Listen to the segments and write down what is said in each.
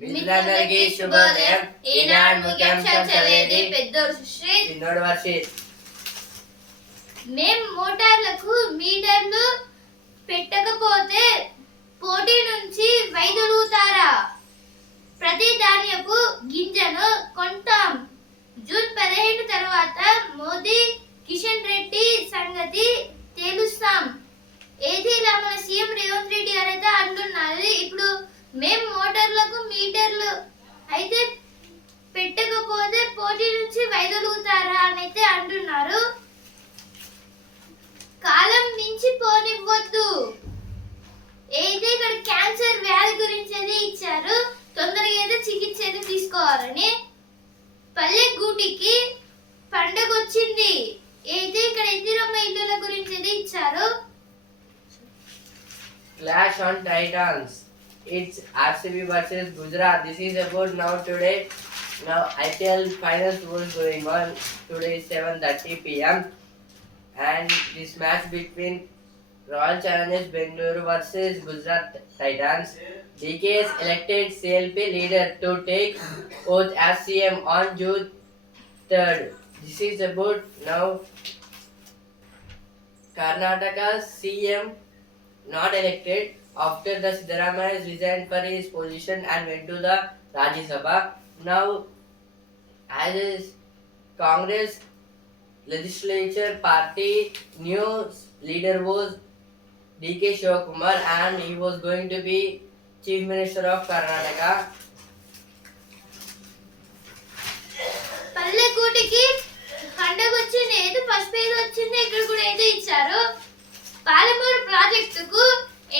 మిత్రులందరికీ శుభోదయం. ఈనాడు ముఖ్యాంశాలు చదివేది పెద్దోడు సుశ్రీత్, చిన్నోడు వర్షిత్. మేం మోటార్లకు మీటర్లు పెట్టకపోతే పోటీ నుంచి వైదొలుగుతారా? ప్రతి ధాన్యపు గింజను కొంటాం. జూన్ 15 తర్వాత మోదీ కిషన్ రెడ్డి సంగతి తేలుస్తాం. ఏదీలా మన సీఎం రేవంత్ రెడ్డి గారు అయితే అంటున్నారు, ఇప్పుడు మేము మోటార్లకు మీటర్లు అయితే పెట్టకపోతే పోటీ నుంచి వైదొలుగుతారా అని అయితే అంటున్నారు. కాలం మించి పోనివ్వద్దు. అయితే ఇక్కడ క్యాన్సర్ వ్యాధి గురించి అయితే ఇచ్చారు, తొందరగా అయితే చికిత్స అయితే తీసుకోవాలని. పల్లె గూటికి పండగ వచ్చింది. అయితే ఇక్కడ ఇందిరమ్మ ఇల్లుల గురించి అయితే ఇచ్చారు. Clash on Titans. It's RCB versus Gujarat. This is about now today. Now IPL finals was going on. Today is 7:30 p.m. and this match between Royal Challengers Bengaluru versus Gujarat Titans. DK is elected CLP leader to take oath as CM on June 3rd. This is about now Karnataka's CM not elected after the Siddaramaiah resigned for his position and went to the Rajya Sabha. Now, as is Congress legislature party new leader was DK Shivakumar and he was going to be Chief Minister of Karnataka. పల్లె గూటికి పండగ వచ్చింది, ఏదో first పేరు వచ్చింది. ఇక్కడ కూడా ఏదో ఇచ్చారు. పాలమూరు ప్రాజెక్టుకు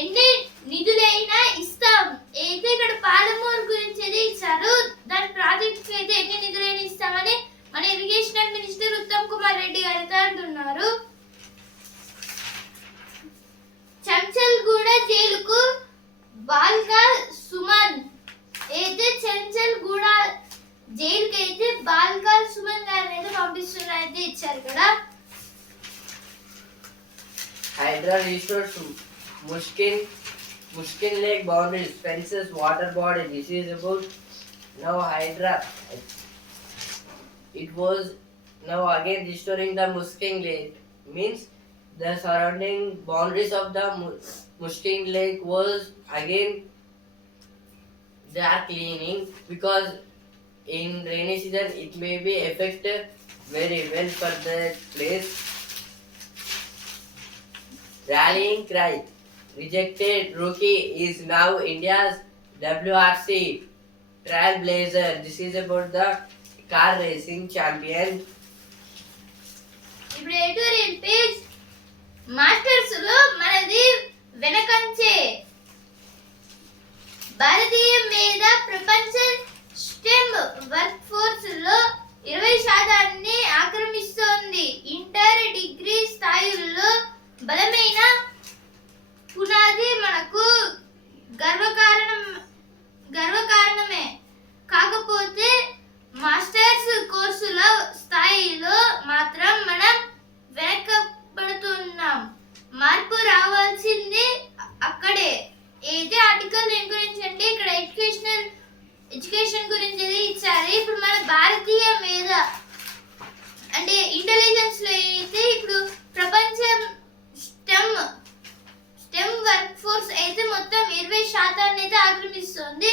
ఎన్ని నిధులైనా ఇస్తాం. అయితే ఇక్కడ పాలమూరు గురించి అయితే ఇచ్చారు, దాని ప్రాజెక్ట్ అయితే ఎన్ని నిధులైనా ఇస్తామని మన ఇరిగేషన్ మినిస్టర్ ఉత్తమ్ కుమార్ రెడ్డి గారు అంటున్నారు. చంచల్గూడ జైలుకు బాల్కా సుమన్ అయితే చంచల్గూడ జైలుకి అయితే బాల్కా సుమన్ గారిని అయితే పంపిస్తున్నారైతే ఇచ్చారు కదా. Hydra restores Mushkin Lake boundaries, fences, water body. This is about now Hydra. It was now again restoring the Musking Lake. Means the surrounding boundaries of the Musking Lake was again they are cleaning, because in rainy season it may be affect very well for the place. Rallying cry. Rejected rookie is now India's WRC trailblazer. This is about the car racing champion. ఇప్పుడు editorial page masters లో మనది వెనకంచే. భారతీయ మీద ప్రపంచ stem work force లో 20% ఆక్రమిస్తోంది. Inter degree స్థాయిల్లో బలమైన పునాది మనకు గర్వకారణమే. కాకపోతే మాస్టర్స్ కోర్సుల స్థాయిలో మాత్రం మనం వెనకబడుతున్నాం. మార్పు రావాల్సింది అక్కడే. ఏదే ఆర్టికల్ దేని గురించి అంటే ఇక్కడ ఎడ్యుకేషన్ గురించి ఇచ్చారు. ఇప్పుడు మన భారతీయ మీద అంటే ఇంటెలిజెన్స్ లో అయితే ఇప్పుడు ప్రపంచం స్టెమ్ వర్క్ ఫోర్స్ అయితే మొత్తం 20% అయితే ఆక్రమిస్తుంది.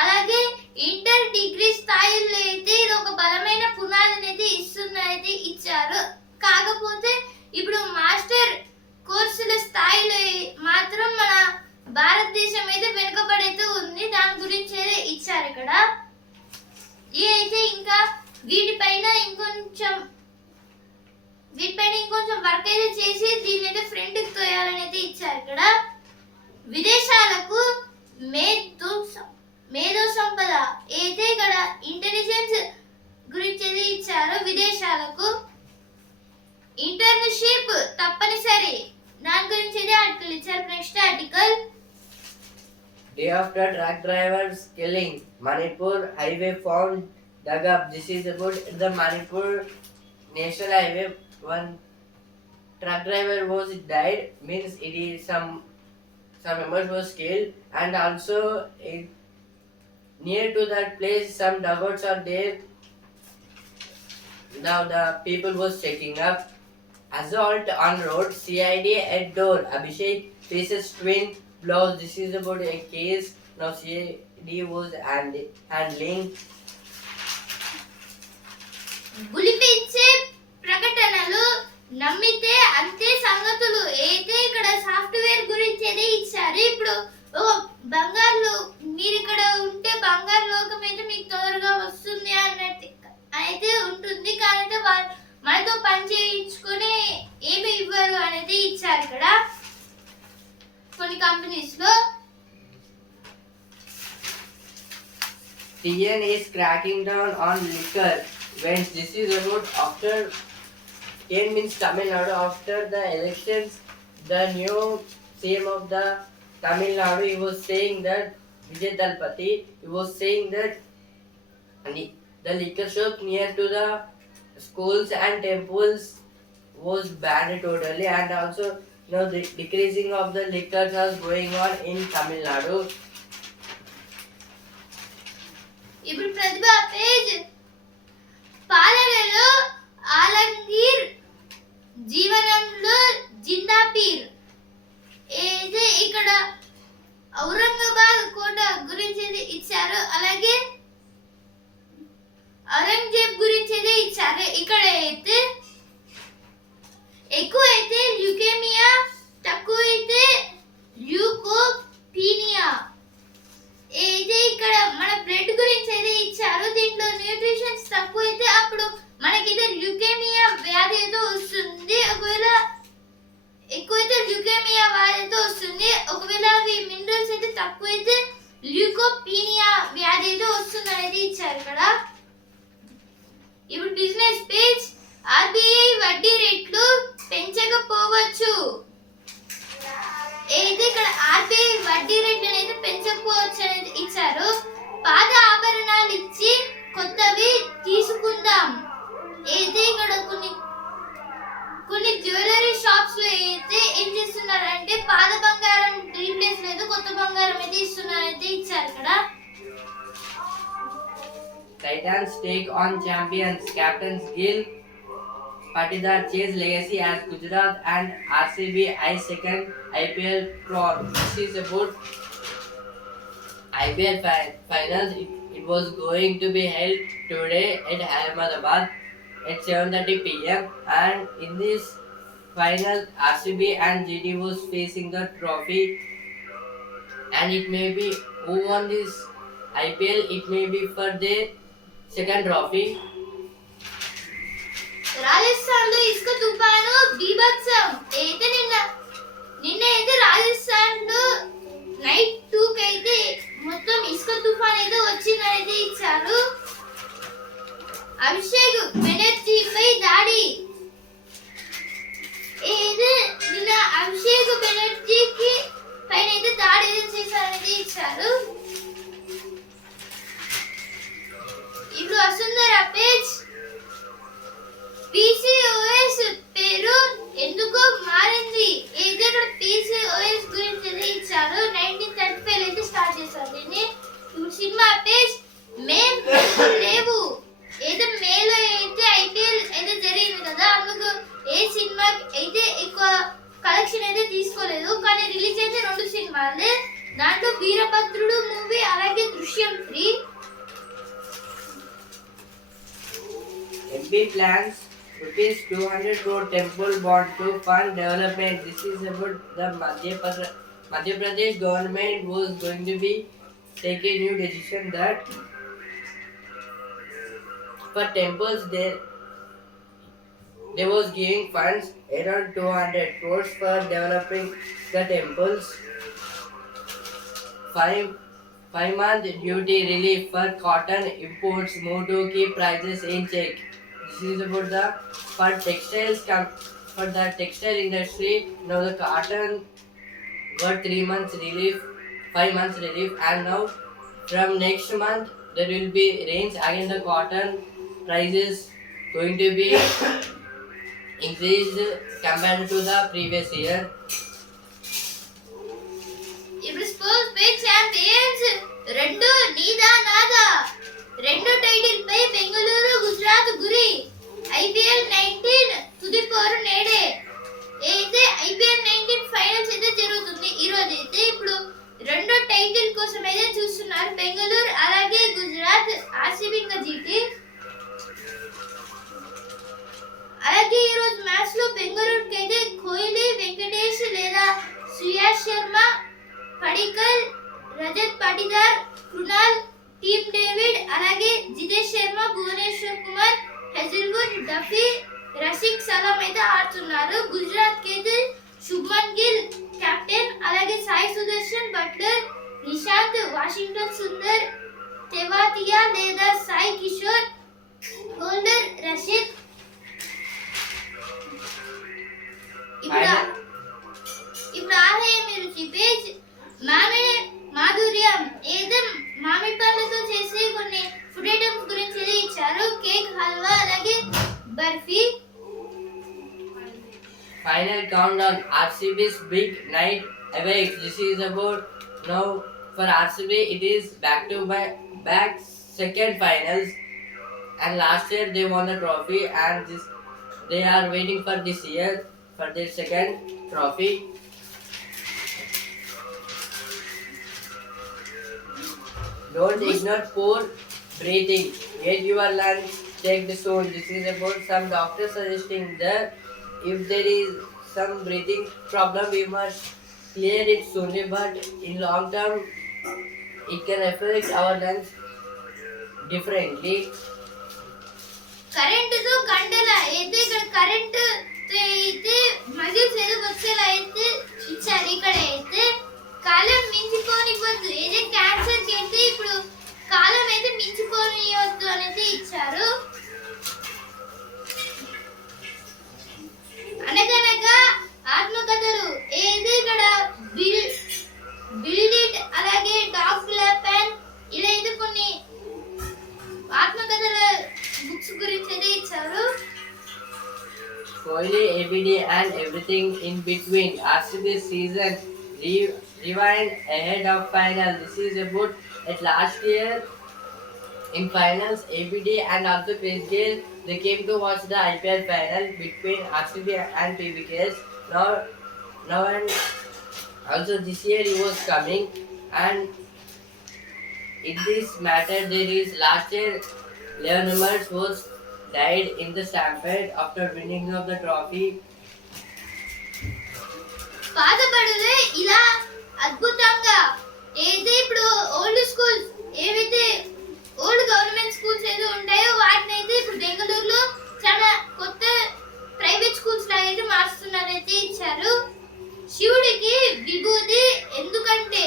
అలాగే ఇంటర్ డిగ్రీ స్థాయిలో అయితే ఇది ఒక బలమైన పునాదిని అయితే ఇస్తుందైతే ఇచ్చారు. కాకపోతే ఇప్పుడు మాస్టర్ కోర్సుల స్థాయిలో మాత్రం మన భారతదేశం అయితే వెనుకబడైతే ఉంది. దాని గురించి అయితే ఇచ్చారు ఇక్కడ. అయితే ఇంకా వీటిపైన ఇంకొంచెం వర్క్ అయితే చేసి దీన్ని అయితే ఫ్రంట్ కి తోయాలని అయితే ఇచ్చారు ఇక్కడ. విదేశాలకు మేధో సంపద అయితే ఇక్కడ ఇంటెలిజెన్స్ గురించి అయితే ఇచ్చారు. విదేశాలకు ఇంటర్న్షిప్ తప్పనిసరి, దాని గురించి అయితే ఆర్టికల్ ఇచ్చారు. Next article Day after truck drivers killing, Manipur highway found dug up. This is about the Manipur National Highway. One truck driver was died, means it is some members was killed, and also Near to that place, some dugouts are there. Now the people was checking up. Assault on road. CID at door. Abhishek faces twin blows. This is about a case. Now CID was handling. గులిపించే ప్రకటనలు నమ్మితే అంతే సంగతులు. అయితే ఇక్కడ software గురించి అయితే ఇచ్చారు. ఇప్పుడు బంగారు మీరు ఇక్కడ ఉంటే బంగారు లోకం అయితే మీకు తొందరగా వస్తుంది అన్నట్టు అయితే ఉంటుంది. కానీ అయితే మనతో పని చేయించుకొని ఏమి ఇవ్వరు అనేది ఇచ్చారు ఇక్కడ కొన్ని కంపెనీస్ లో. TN is cracking down on liquor. When this is about after TN means Tamil Nadu, after the elections, the new CM of the Tamil Nadu, he was saying that Vijay Talpati, he was saying that the liquor shop near to the schools and temples was banned totally, and also the decreasing of the liquors was going on in Tamil Nadu. ఇప్పుడు ప్రతిభ page పాలనలో ఆలంగీర్ జీవనంలో జిందాపీర్. ఏది ఇక్కడ ఔరంగాబాద్ కోట గురించి ఇచ్చారు. అలాగే ఔరంగజేబ్ గురించి ఇచ్చారు. ఇక్కడ అయితే ఎక్కువ అయితే ల్యూకేమియా, తక్కువ అయితే ల్యూకోపీనియా. అయితే ఇక్కడ మన బ్లడ్ గురించి అయితే ఇచ్చారు. దీంట్లో న్యూట్రిషన్స్ తక్కువ అయితే అప్పుడు మనకైతే ల్యూకేమియా వ్యాధి అయితే వస్తుంది. ఒకవేళ ఎక్కువైతే ల్యూకేమియా వ్యాధి అయితే వస్తుంది. ఒకవేళ అవి మినరల్స్ అయితే తక్కువ అయితే ల్యూకోపీనియా వ్యాధి అయితే వస్తుంది అనేది ఇచ్చారు ఇక్కడ. ఇప్పుడు బిజినెస్ పేజ్ ఆర్బీఐ వడ్డీ రేట్లు పెంచకపోవచ్చు. అయితే ఇక్కడ ఆర్బీఐ వడ్డీ రేట్లు అనేది పెంచకపోవచ్చు అనేది ఇచ్చారు. పాత ఆభరణాలు ఇచ్చి కొత్తవి తీసుకుందాం. అయితే ఇక్కడ కొన్ని జ్యువెలరీ షాప్స్ లో అయితే ఏం చేస్తున్నారంటే పాత బంగారం రీప్లేస్ లేదు, కొత్త బంగారం అయితే ఇస్తున్నారైతే ఇచ్చారు ఇక్కడ. Titans take on champions. Captains Gill Patidar chase legacy as Gujarat and RCB second IPL crown. This is about IPL finals. It was going to be held today at Ahmedabad at 7:30 p.m. and in this final RCB and GT was facing the trophy, and it may be who won this IPL. It may be for the second trophy. Rajasthan లో ఇసుక తుఫాను బీభత్సం. అయితే నిన్న అయితే రాజస్థాన్ లో night 2 కి అయితే మొత్తం ఇసుక తుఫాన్ అయితే వచ్చిందైతే ఇచ్చారు. అభిషేక్ బెనర్జీ పై దాడి. అయితే నిన్న అభిషేక్ బెనర్జీకి పైన అయితే దాడి చేశారనేది ఇచ్చారు. ఇప్పుడు వసుంధర పేజ్ PCOS పేరు ఎందుకు మారింది. అయితే ఇక్కడ PCOS గురించి ఇచ్చారు. 1935 అయితే స్టార్ట్ చేశారు దీన్ని. ఇప్పుడు సినిమా పేజ్ మేం లేవు. ఏదో మేలో అయితే IPL అయితే జరిగింది కదా, అందుకు ఏ సినిమా అయితే ఎక్కువ కలెక్షన్ అయితే తీసుకోలేదు. కానీ రిలీజ్ అయితే 2 సినిమాలే. దాంట్లో వీరభద్రుడు మూవీ అలాగే దృశ్యం 3. MP plans rupees 200 crore temple bond to fund development. This is about the Madhya Pradesh government was going to be take a new decision that for temples they was giving funds around 200 crores for developing the temples. 5-month duty relief for cotton imports move to keep prices in check. This is about the for the textile industry. Now the cotton got 3 months relief, 5 months relief, and now from next month there will be rains. Again the cotton prices going to be increased compared to the previous year. ఇప్పుడు sports page champions రెండు నీదా నాదా రెండు title పై బెంగళూరు గుజరాత్ గురి IPL 19 తుది పోరు నేడే అయితే ఐపీఎల్ 19 ఫైనల్స్ అయితే జరుగుతుంది ఈ రోజు అయితే ఇప్పుడు రెండో టైటిల్ కోసం అయితే చూస్తున్నారు బెంగళూరు అలాగే గుజరాత్ ఆర్సీబీ ఇంకా జీటీ అలాగే ఈ రోజు మ్యాచ్ లో బెంగళూరుకి అయితే కోహ్లీ వెంకటేష్ లేదా శ్రేయస్ శర్మ పడికల్ రజత్ పాటిదార్ కృణాల్ టీమ్ డేవిడ్ అలాగే జితేష్ శర్మ భువనేశ్వర్ కుమార్ హెజిల్వుడ్ డఫీ రషీద్ సలాం అయితే ఆడుతున్నారు గుజరాత్ కి అయితే శుభ్మన్ గిల్ కెప్టెన్ అలాగే సాయి సుదర్శన్ బట్లర్ నిశాంత్ వాషింగ్టన్ సుందర్ తెవాతియా లేదా సాయి కిషోర్ హోల్డర్ రషీద్ ఇప్పుడు ఆలయ మీరు చూపేజ్ మాధుర్యం ఏదో మామిడి పళ్ళతో చేసే కొన్ని ఫుడ్ ఐటమ్స్ గురించి ఇచ్చారు కేక్ హల్వా అలాగే barfi Final countdown. RCB's big night awaits. This is about now for RCB. It is back second finals, and last year they won the trophy, and this they are waiting for this year for their second trophy. Don't ignore poor breathing. Get your lunch. Take the zone. This is about some doctors suggesting that if there is some breathing problem, we must clear it soon. But in long term, it can affect our lungs differently. కరెంటుతో గంటల అయితే ఇక్కడ current అయితే muscles ఏదో వచ్చేలా అయితే ఇచ్చారు ఇక్కడ అయితే కాలం మించిపోనివ్వద్దు ఏదే క్యాన్సర్ కి అయితే ఇప్పుడు కాలం అయితే మించిపోనివ్వద్దు అనేది ఇచ్చారు అనగనగా ఆత్మకథలు ఏది ఇక్కడ బిల్డిట్ అలాగే డాగ్ లెపన్ ఇలా అయితే కొన్ని ఆత్మకథల బుక్స్ గురించి అయితే ఇచ్చారు Kohli, ABD and everything in between. RCB season rewind ahead of final. This is about at last year in finals, ABD and also Chris Gayle, they came to watch the IPL final between RCB and PBKs. Now and also this year he was coming, and in this matter there is last year Leon Emmers was died in the stampede after winning of the trophy. పాతబడులే ఇలా అద్భుతంగా ఏది ఇప్పుడు old schools ఏవైతే old government schools ఏదో ఉంటాయో వాటిని అయితే ఇప్పుడు బెంగళూరులో చాలా కొత్త ప్రైవేట్ స్కూల్స్ లాగా అయితే మార్చుతున్నారైతే ఇచ్చారు శివుడికి విభూతి ఎందుకంటే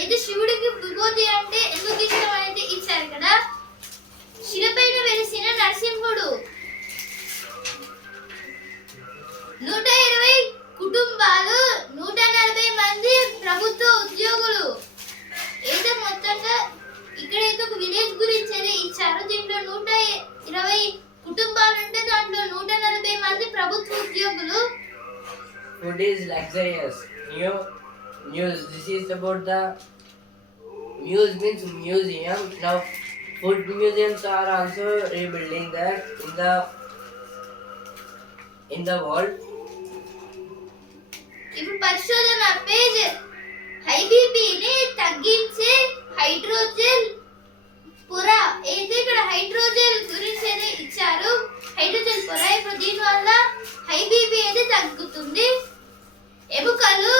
ఏది శివుడికి విభూతి అంటే ఎందుకు ఇష్టం అనేది ఇచ్చారు కదా శిలపైన వెలిసిన నరసింహుడు 120 కుటుంబాలు 140 మంది ప్రభుత్వ ఉద్యోగులు ఏదో మొత్తంగా ఇక్కడైతే ఒక విలేజ్ గురించి అయితే ఇచ్చారు దీంట్లో 120 కుటుంబాలు ఉంటే దాంట్లో 140 మంది ప్రభుత్వ ఉద్యోగులు Food is luxurious. News. This is about the muse means museum. Now food museums are also rebuilding that in the world. ఇప్పుడు పరిశోధన పేజ్ హై బీపీని తగ్గించే హైడ్రోజెల్ పొర అయితే ఇక్కడ హైడ్రోజెల్ గురించి అయితే ఇచ్చారు హైడ్రోజెల్ పొర ఇప్పుడు దీనివల్ల హై బీపీ అయితే తగ్గుతుంది ఎముకలు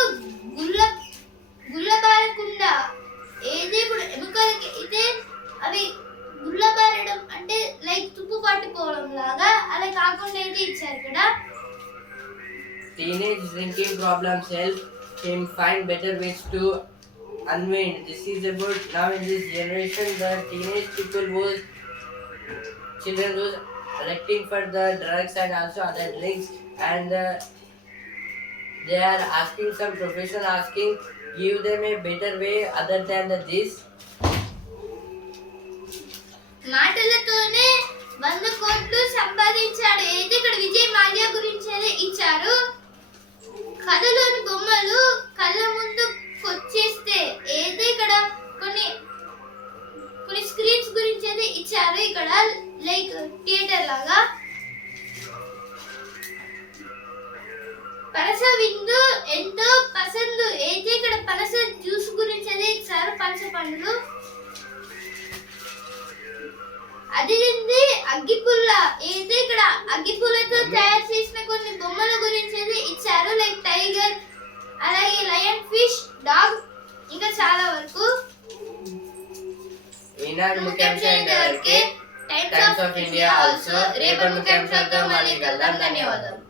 గుల్లబారకుండా ఏది ఇప్పుడు ఎముకలకి అయితే అవి గుల్లబారడం అంటే లైక్ తుప్పు పట్టుకోవడం లాగా అలా కాకుండా అయితే ఇచ్చారు ఇక్కడ Teenage drinking problems help him find better ways to unwind. This is about now in this generation the teenage children was electing for the drugs and also other drinks, and they are asking some profession asking give them a better way other than this. మాటలతోనే 100 కోట్లు సంపాదించాడు అయితే ఇక్కడ విజయ్ మాల్యా గురించి ఇచ్చారు కథలోని బొమ్మలు కళ్ళ ముందు వచ్చేస్తే ఏది ఇక్కడ కొన్ని అయితే ఇక్కడ అగ్గిపూలతో తయారు చేసిన కొన్ని బొమ్మల గురించి అయితే ఇచ్చారు, లైక్ టైగర్, అలాగే లయన్, ఫిష్, డాగ్, ఇంకా చాలా వరకు. ఈనాడు ముఖ్యాంశాలు ఇంతవరకే. Times of India also. రేపటి ముఖ్యాంశాలతో మళ్ళీ కలుద్దాం. ధన్యవాదాలు.